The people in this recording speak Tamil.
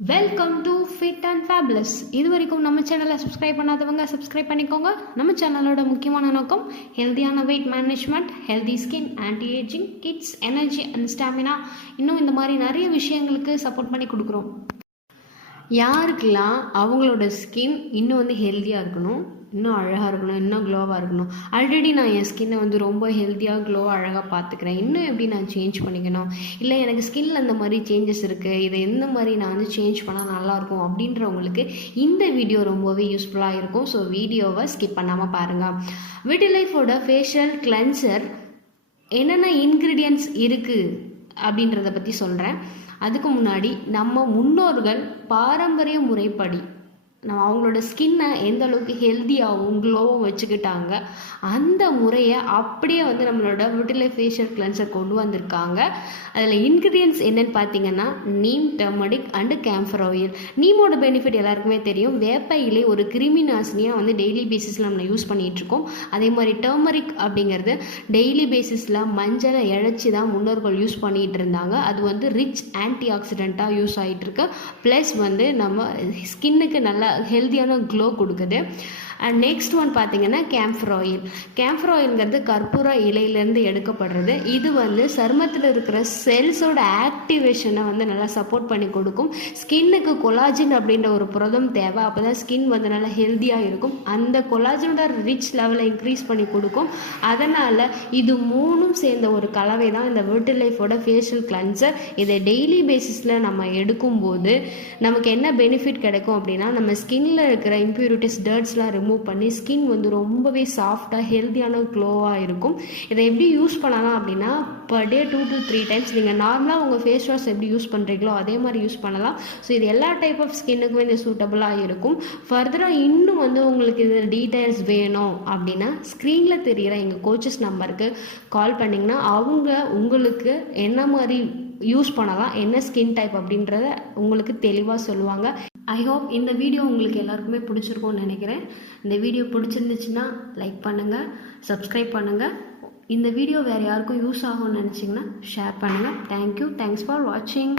Welcome to fit and fabulous. இது வரைக்கும் நம்ம சேனலை சப்ஸ்கிரைப் பண்ணாதவங்க சப்ஸ்கிரைப் பண்ணிக்கோங்க. நம்ம சேனலோட முக்கியமான நோக்கம் ஹெல்த்தியான wait management, healthy skin, anti ageing, kids, energy and stamina, இன்னும் இந்த மாதிரி நிறைய விஷயங்களுக்கு சப்போர்ட் பண்ணி கொடுக்குறோம். யாருக்கெல்லாம் அவங்களோட ஸ்கின் இன்னும் ஹெல்த்தியாக இருக்கணும், இன்னும் அழகாக இருக்கணும், இன்னும் க்ளோவாக இருக்கணும். ஆல்ரெடி நான் என் ஸ்கின்னை ரொம்ப ஹெல்த்தியாக க்ளோவாக அழகாக பார்த்துக்கிறேன், இன்னும் எப்படி நான் சேஞ்ச் பண்ணிக்கணும், இல்லை எனக்கு ஸ்கின்னில் இந்த மாதிரி சேஞ்சஸ் இருக்குது, இதை எந்த மாதிரி நான் சேஞ்ச் பண்ணால் நல்லாயிருக்கும் அப்படின்றவங்களுக்கு இந்த வீடியோ ரொம்பவே யூஸ்ஃபுல்லாக இருக்கும். ஸோ வீடியோவை ஸ்கிப் பண்ணாமல் பாருங்கள். விட்டிலைஃபோட ஃபேஷியல் கிளென்சர் என்னென்ன இன்க்ரீடியன்ட்ஸ் இருக்குது அப்படின்றத பற்றி சொல்கிறேன். அதுக்கு முன்னாடி நம்ம முன்னோர்கள் பாரம்பரிய முறைப்படி அவங்களோட ஸ்கின்னை எந்த அளவுக்கு ஹெல்த்தியாகவும் க்ளோவும் வச்சுக்கிட்டாங்க, அந்த முறையை அப்படியே நம்மளோட விட்டிலைஃப் ஃபேஷியல் கிளென்சர் கொண்டு வந்திருக்காங்க. அதில் இன்க்ரீடியன்ட்ஸ் என்னென்னு பார்த்தீங்கன்னா neem, turmeric and camphor oil. நீமோட பெனிஃபிட் எல்லாருக்குமே தெரியும். வேப்ப இலை ஒரு கிருமி நாசினியாக டெய்லி பேசிஸில் நம்ம யூஸ் பண்ணிகிட்ருக்கோம். அதே மாதிரி டர்மரிக் அப்படிங்கிறது டெய்லி பேசிஸில் மஞ்சளை இழைச்சி தான் முன்னோர்கள் யூஸ் பண்ணிகிட்டு இருந்தாங்க. அது ரிச் ஆன்டி ஆக்சிடெண்ட்டாக யூஸ் ஆகிட்டுருக்கு. ப்ளஸ் நம்ம ஸ்கின்னுக்கு நல்லா ஹெல்த்தியான க்ளோ கொடுக்குது. அண்ட் நெக்ஸ்ட் ஒன் பார்த்தீங்கன்னா கேம்ஃபர் ஆயில். கேம்ஃபர் ஆயில்ங்கிறது கற்பூர இலையிலேருந்து எடுக்கப்படுறது. இது சருமத்தில் இருக்கிற செல்ஸோட ஆக்டிவேஷனை நல்லா சப்போர்ட் பண்ணி கொடுக்கும். ஸ்கின்னுக்கு கொலாஜின் அப்படின்ற ஒரு புரதம் தேவை, அப்போ தான் ஸ்கின் நல்லா ஹெல்த்தியாக இருக்கும். அந்த கொலாஜனோட ரிச் லெவலை இன்க்ரீஸ் பண்ணி கொடுக்கும். அதனால் இது மூணும் சேர்ந்த ஒரு கலவை தான் இந்த விட்டிலைஃபோட ஃபேஷியல் கிளென்சர். இதை டெய்லி பேசிஸில் நம்ம எடுக்கும்போது நமக்கு என்ன பெனிஃபிட் கிடைக்கும் அப்படின்னா, நம்ம ஸ்கின்ல இருக்கிற இம்ப்யூரிட்டிஸ், டர்ட்ஸ்லாம் ரிமூவ் பண்ணி ஸ்கின் ரொம்பவே சாஃப்டாக ஹெல்த்தியான க்ளோவாக இருக்கும். இதை எப்படி யூஸ் பண்ணலாம் அப்படின்னா, பர் டே 2 to 3 டைம்ஸ் நீங்கள் நார்மலாக உங்கள் ஃபேஸ் வாஷ் எப்படி யூஸ் பண்ணுறீங்களோ அதே மாதிரி யூஸ் பண்ணலாம். ஸோ இது எல்லா டைப் ஆஃப் ஸ்கின்னுக்குமே இது சூட்டபுளாக இருக்கும். ஃபர்தராக இன்னும் உங்களுக்கு இது டீட்டெயில்ஸ் வேணும் அப்படின்னா ஸ்க்ரீனில் தெரிகிற எங்கள் கோச்சஸ் நம்பருக்கு கால் பண்ணிங்கன்னா அவங்க உங்களுக்கு என்ன மாதிரி யூஸ் பண்ணலாம், என்ன ஸ்கின் டைப் அப்படின்றத உங்களுக்கு தெளிவாக சொல்லுவாங்க. ஐ ஹோப் இந்த வீடியோ உங்களுக்கு எல்லாருக்குமே பிடிச்சிருக்கும்னு நினைக்கிறேன். இந்த வீடியோ பிடிச்சிருந்துச்சுன்னா லைக் பண்ணுங்கள், சப்ஸ்கிரைப் பண்ணுங்கள். இந்த வீடியோ வேறு யாருக்கும் யூஸ் ஆகும்னு நினச்சிங்கன்னா ஷேர் பண்ணுங்கள். தேங்க்யூ. தேங்க்ஸ் ஃபார் வாட்சிங்.